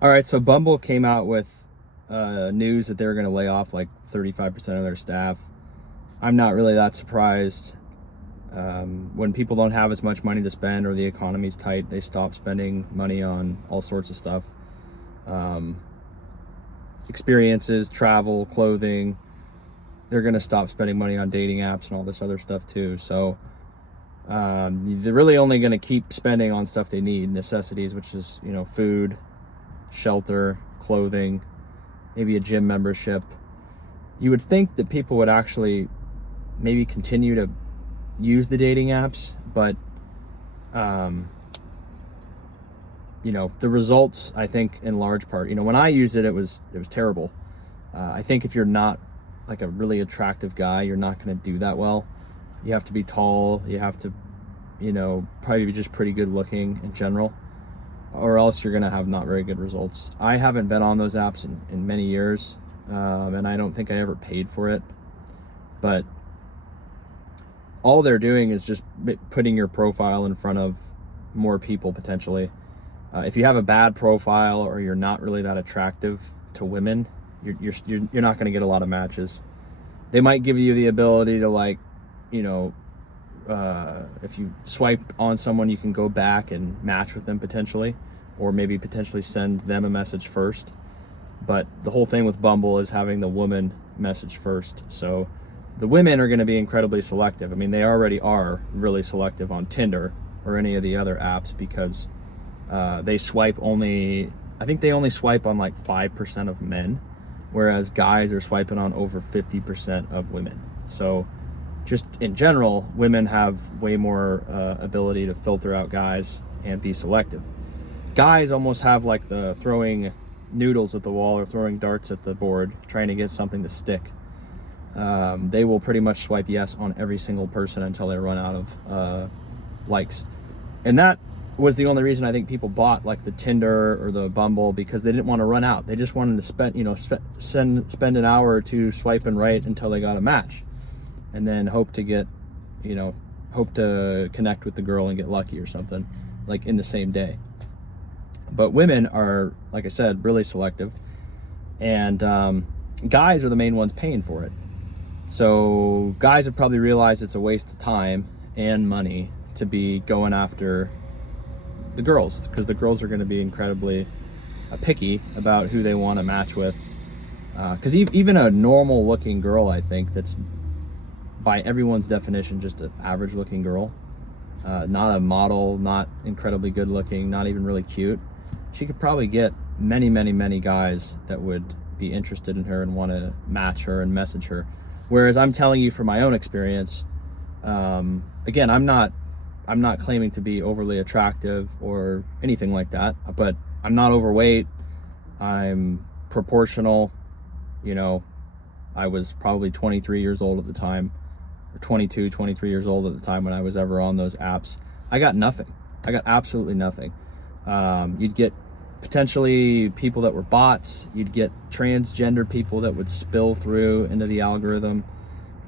All right, so Bumble came out with news that they were going to lay off like 35% of their staff. I'm not really that surprised. When people don't have as much money to spend or the economy's tight, they stop spending money on all sorts of stuff. Experiences, travel, clothing. They're going to stop spending money on dating apps and all this other stuff too. So they're really only going to keep spending on stuff they need, necessities, which is, food, shelter, clothing, maybe a gym membership. You would think that people would actually maybe continue to use the dating apps, but the results, I think, in large part, when I used it, it was terrible. I think if you're not like a really attractive guy, you're not going to do that well. You have to be tall, you have to probably be just pretty good looking in general, or else you're going to have not very good results. I haven't been on those apps in many years, and I don't think I ever paid for it, but all they're doing is just putting your profile in front of more people potentially. If you have a bad profile or you're not really that attractive to women, you're not going to get a lot of matches. They might give you the ability to if you swipe on someone, you can go back and match with them potentially, or maybe potentially send them a message first. But the whole thing with Bumble is having the woman message first. So the women are going to be incredibly selective. I mean, they already are really selective on Tinder or any of the other apps because they only swipe on like 5% of men, whereas guys are swiping on over 50% of women. So just in general, women have way more ability to filter out guys and be selective. Guys almost have like the throwing noodles at the wall or throwing darts at the board, trying to get something to stick. They will pretty much swipe yes on every single person until they run out of likes. And that was the only reason I think people bought like the Tinder or the Bumble, because they didn't want to run out. They just wanted to spend an hour or two swiping right until they got a match, and then hope to connect with the girl and get lucky or something like in the same day. But women are, like I said, really selective, and guys are the main ones paying for it. So guys have probably realized it's a waste of time and money to be going after the girls, because the girls are going to be incredibly picky about who they want to match with. Because even a normal looking girl, I think, that's by everyone's definition just an average looking girl, not a model, not incredibly good looking, not even really cute, she could probably get many guys that would be interested in her and want to match her and message her. Whereas I'm telling you from my own experience, again, I'm not claiming to be overly attractive or anything like that, but I'm not overweight. I'm proportional. I was probably 23 years old at the time, or 22, 23 years old at the time when I was ever on those apps. I got nothing. I got absolutely nothing. You'd get potentially people that were bots. You'd get transgender people that would spill through into the algorithm.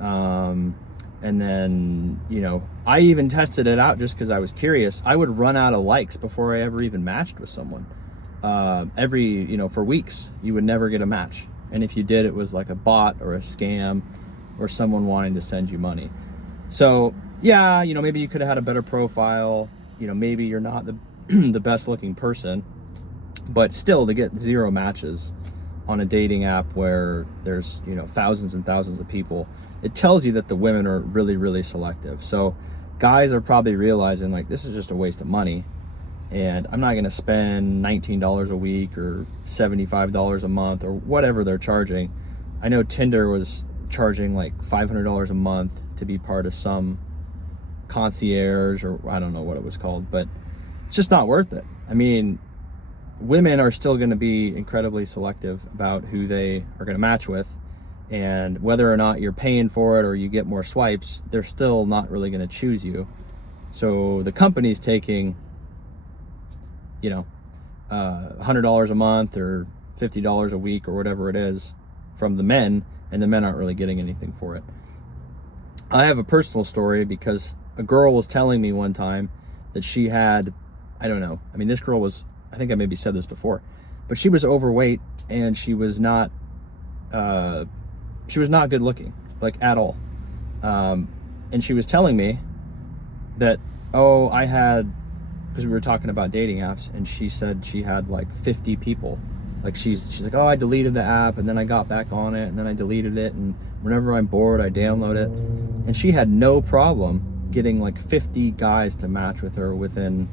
And then, I even tested it out just because I was curious. I would run out of likes before I ever even matched with someone. For weeks, you would never get a match. And if you did, it was like a bot or a scam or someone wanting to send you money. So, yeah, maybe you could have had a better profile. Maybe you're not the best looking person, but still, to get 0 matches on a dating app where there's, thousands and thousands of people, it tells you that the women are really, really selective. So guys are probably realizing like, this is just a waste of money, and I'm not going to spend $19 a week or $75 a month or whatever they're charging. I know Tinder was charging like $500 a month to be part of some concierge, or I don't know what it was called, but it's just not worth it. I mean, women are still going to be incredibly selective about who they are going to match with, and whether or not you're paying for it or you get more swipes, they're still not really going to choose you. So the company's taking $100 a month or $50 a week or whatever it is from the men, and the men aren't really getting anything for it. I have a personal story because a girl was telling me one time that she had, I don't know, I mean, this girl was, I think I maybe said this before, but she was overweight and she was not good looking, like at all. And she was telling me that, because we were talking about dating apps, and she said she had like 50 people. Like she's like, oh, I deleted the app and then I got back on it and then I deleted it, and whenever I'm bored I download it. And she had no problem getting like 50 guys to match with her within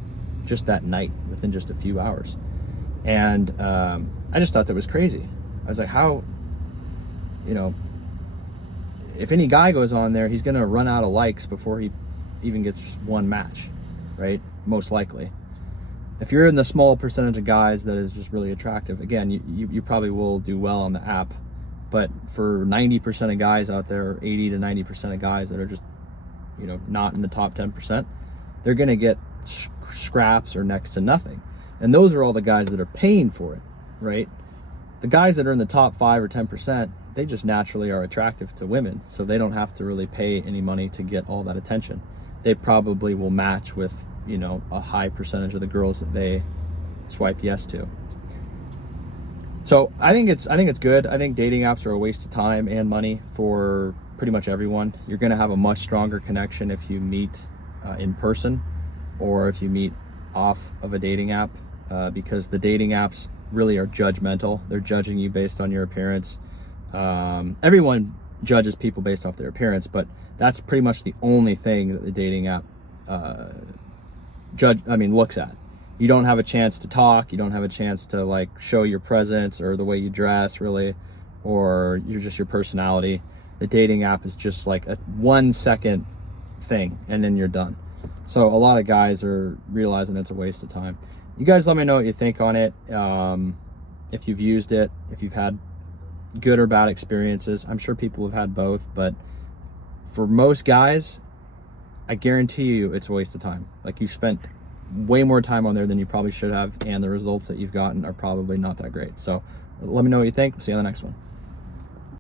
just that night, within just a few hours. And I just thought that was crazy. I was like, how, if any guy goes on there, he's gonna run out of likes before he even gets one match, right? Most likely. If you're in the small percentage of guys that is just really attractive, again, you probably will do well on the app. But for 90% of guys out there, 80 to 90% of guys that are just, not in the top 10%, they're gonna get scraps or next to nothing. And those are all the guys that are paying for it, right? The guys that are in the top 5 or 10%, they just naturally are attractive to women, so they don't have to really pay any money to get all that attention. They probably will match with, a high percentage of the girls that they swipe yes to. So I think it's good. I think dating apps are a waste of time and money for pretty much everyone. You're going to have a much stronger connection if you meet in person, or if you meet off of a dating app, because the dating apps really are judgmental. They're judging you based on your appearance. Everyone judges people based off their appearance, but that's pretty much the only thing that the dating app looks at. You don't have a chance to talk. You don't have a chance to like show your presence or the way you dress, really, or your personality. The dating app is just like a 1 second thing, and then you're done. So a lot of guys are realizing it's a waste of time. You guys let me know what you think on it. If you've used it, if you've had good or bad experiences. I'm sure people have had both, but for most guys, I guarantee you it's a waste of time. Like, you spent way more time on there than you probably should have, and the results that you've gotten are probably not that great. So let me know what you think. See you on the next one.